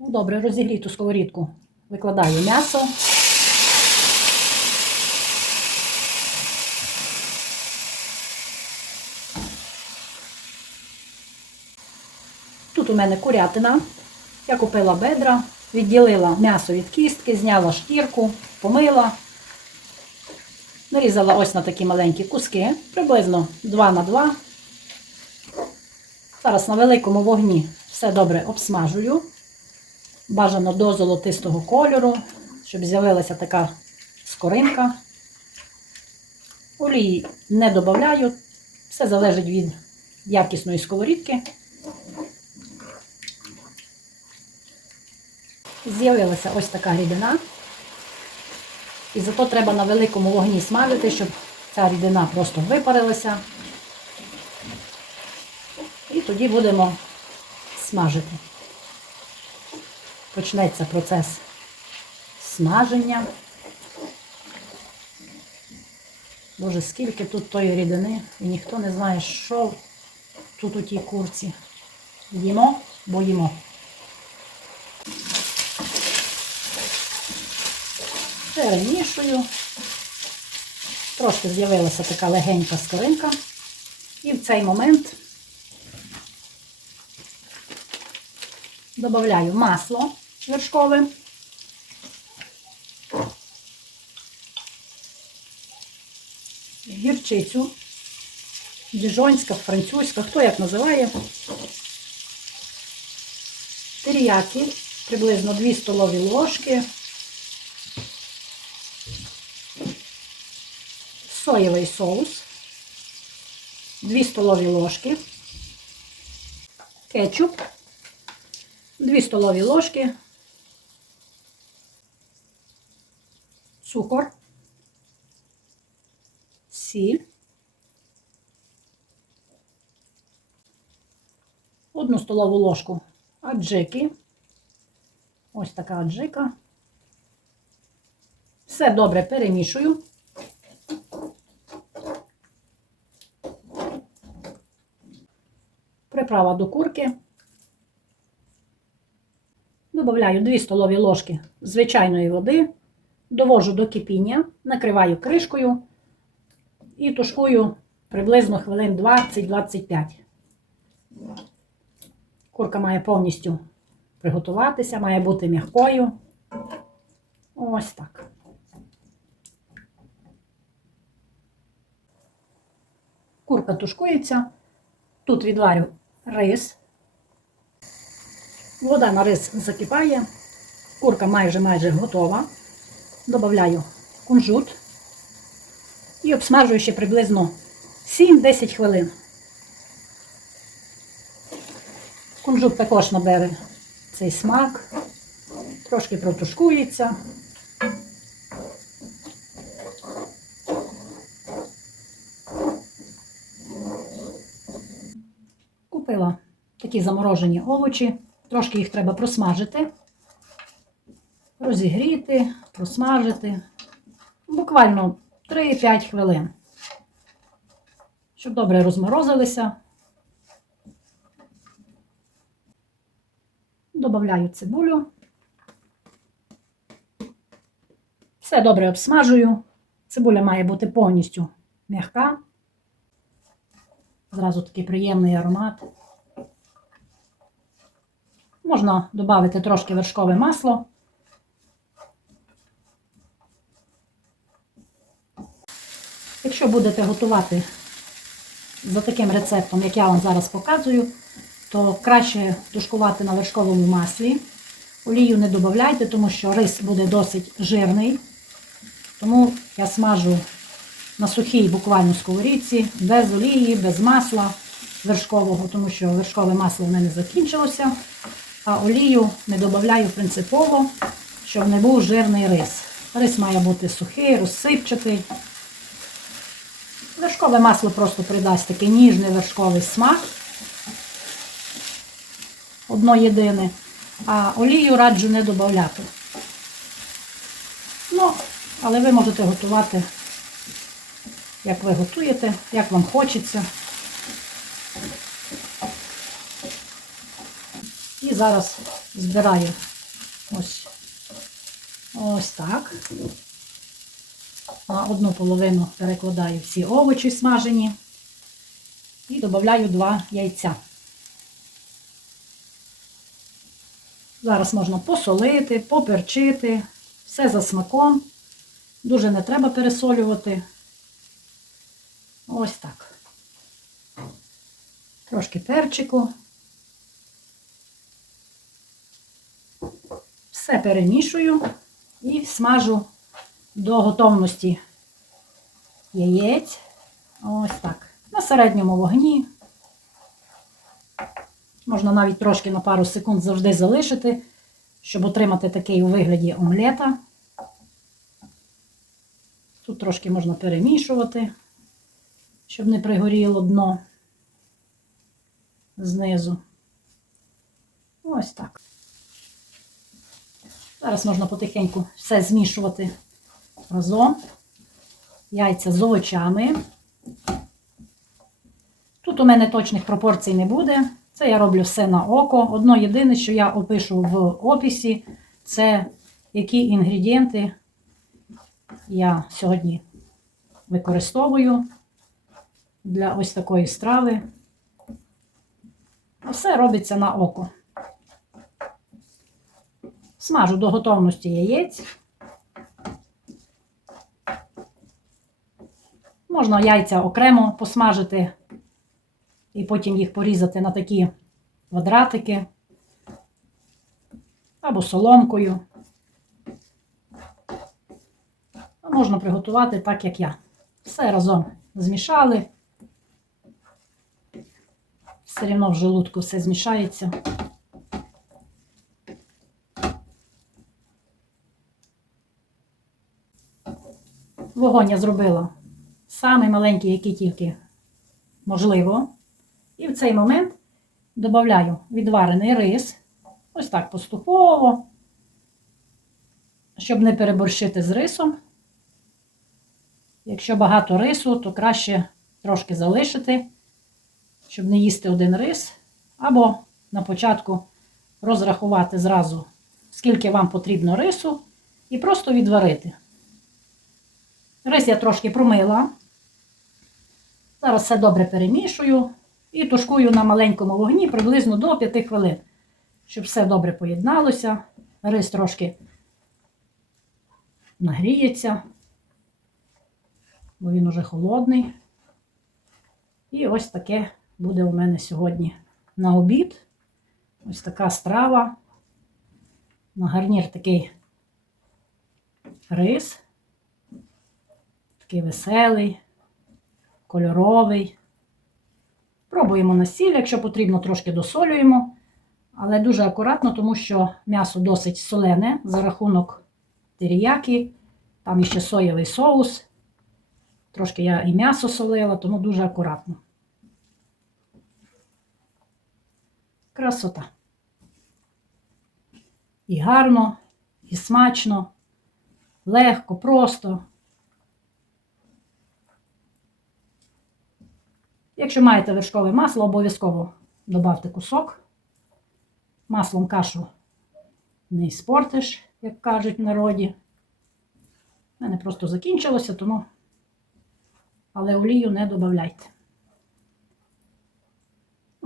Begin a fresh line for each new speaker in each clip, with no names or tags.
В добре розігріту сковорідку викладаю м'ясо. Тут у мене курятина. Я купила бедра, відділила м'ясо від кістки, зняла шкірку, помила. Нарізала ось на такі маленькі куски, приблизно 2 на 2. Зараз на великому вогні все добре обсмажую. Бажано до золотистого кольору, щоб з'явилася така скоринка. Олії не додаю, все залежить від якісної сковорідки. З'явилася ось така рідина. І зато треба на великому вогні смажити, щоб ця рідина просто випарилася. І тоді будемо смажити. Почнеться процес смаження. Боже, скільки тут тої рідини, і ніхто не знає, що тут у тій курці. Їмо, бо їмо. Перемішую. Трошки з'явилася така легенька скоринка. І в цей момент додаю масло вершкове. Гірчицю. Діжонська, французька, хто як називає. Теріяки, приблизно 2 столові ложки. Соєвий соус, 2 столові ложки, кетчуп, 2 столові ложки, цукор, сіль, одну столову ложку аджики, ось така аджика. Все добре перемішую. Приправа до курки. Добавляю 2 столові ложки звичайної води, довожу до кипіння, накриваю кришкою і тушкую приблизно хвилин 20-25. Курка має повністю приготуватися, має бути м'якою. Ось так. Курка тушкується. Тут відварю рис. Вода на рис закипає. Курка майже майже готова. Добавляю кунжут і обсмажую ще приблизно 7-10 хвилин. Кунжут також набере цей смак, трошки протушкується. Купила такі заморожені овочі. Трошки їх треба просмажити, розігріти, просмажити. Буквально 3-5 хвилин. Щоб добре розморозилися. Добавляю цибулю. Все добре обсмажую. Цибуля має бути повністю м'яка. Зразу такий приємний аромат. Можна додати трошки вершкове масло. Якщо будете готувати за таким рецептом, як я вам зараз показую, то краще тушкувати на вершковому маслі. Олію не додавайте, тому що рис буде досить жирний. Тому я смажу на сухій буквально сковорідці, без олії, без масла вершкового, тому що вершкове масло в мене закінчилося. А олію не додаю принципово, щоб не був жирний рис. Рис має бути сухий, розсипчатий. Вершкове масло просто придасть такий ніжний вершковий смак. Одно єдине. А олію раджу не додати. Ну, але ви можете готувати, як ви готуєте, як вам хочеться. І зараз збираю Ось. Ось так. Одну половину перекладаю всі овочі смажені і додаю два яйця. Зараз можна посолити, поперчити, все за смаком. Дуже не треба пересолювати. Ось так. Трошки перчику. Все перемішую і смажу до готовності яєць. Ось так. На середньому вогні. Можна навіть трошки на пару секунд завжди залишити, щоб отримати такий у вигляді омлета. Тут трошки можна перемішувати, щоб не пригоріло дно знизу. Ось так. Зараз можна потихеньку все змішувати разом. Яйця з овочами. Тут у мене точних пропорцій не буде. Це я роблю все на око. Одно єдине, що я опишу в описі, це які інгредієнти я сьогодні використовую для ось такої страви. Все робиться на око. Смажу до готовності яєць. Можна яйця окремо посмажити і потім їх порізати на такі квадратики або соломкою. А можна приготувати так, як я. Все разом змішали. Все рівно в желудку все змішається. Вогонь я зробила самий маленький, який тільки можливо. І в цей момент додаю відварений рис. Ось так поступово, щоб не переборщити з рисом. Якщо багато рису, то краще трошки залишити, щоб не їсти один рис. Або на початку розрахувати зразу, скільки вам потрібно рису, і просто відварити. Рис я трошки промила. Зараз все добре перемішую і тушкую на маленькому вогні приблизно до 5 хвилин, щоб все добре поєдналося. Рис трошки нагріється, бо він уже холодний. І ось таке буде у мене сьогодні на обід. Ось така страва. На гарнір такий рис. Такий веселий, кольоровий. Пробуємо на сіль, якщо потрібно, трошки досолюємо. Але дуже акуратно, тому що м'ясо досить солене за рахунок теріяки. Там іще соєвий соус. Трошки я і м'ясо солила, тому дуже акуратно. Красота. І гарно, і смачно, легко, просто. Якщо маєте вершкове масло, обов'язково додавте кусок. Маслом кашу не іспортиш, як кажуть в народі. У мене просто закінчилося, тому але олію не додавайте.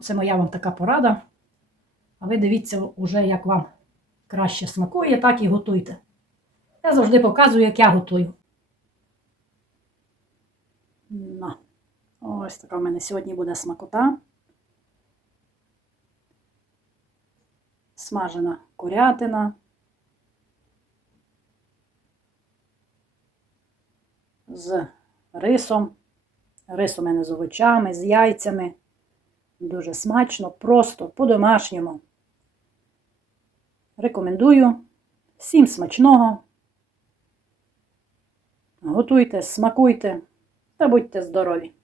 Це моя вам така порада. А ви дивіться уже, як вам краще смакує, так і готуйте. Я завжди показую, як я готую. На. Ось така в мене сьогодні буде смакота. Смажена курятина. З рисом. Рис у мене з овочами, з яйцями. Дуже смачно, просто, по-домашньому. Рекомендую. Всім смачного. Готуйте, смакуйте та будьте здорові!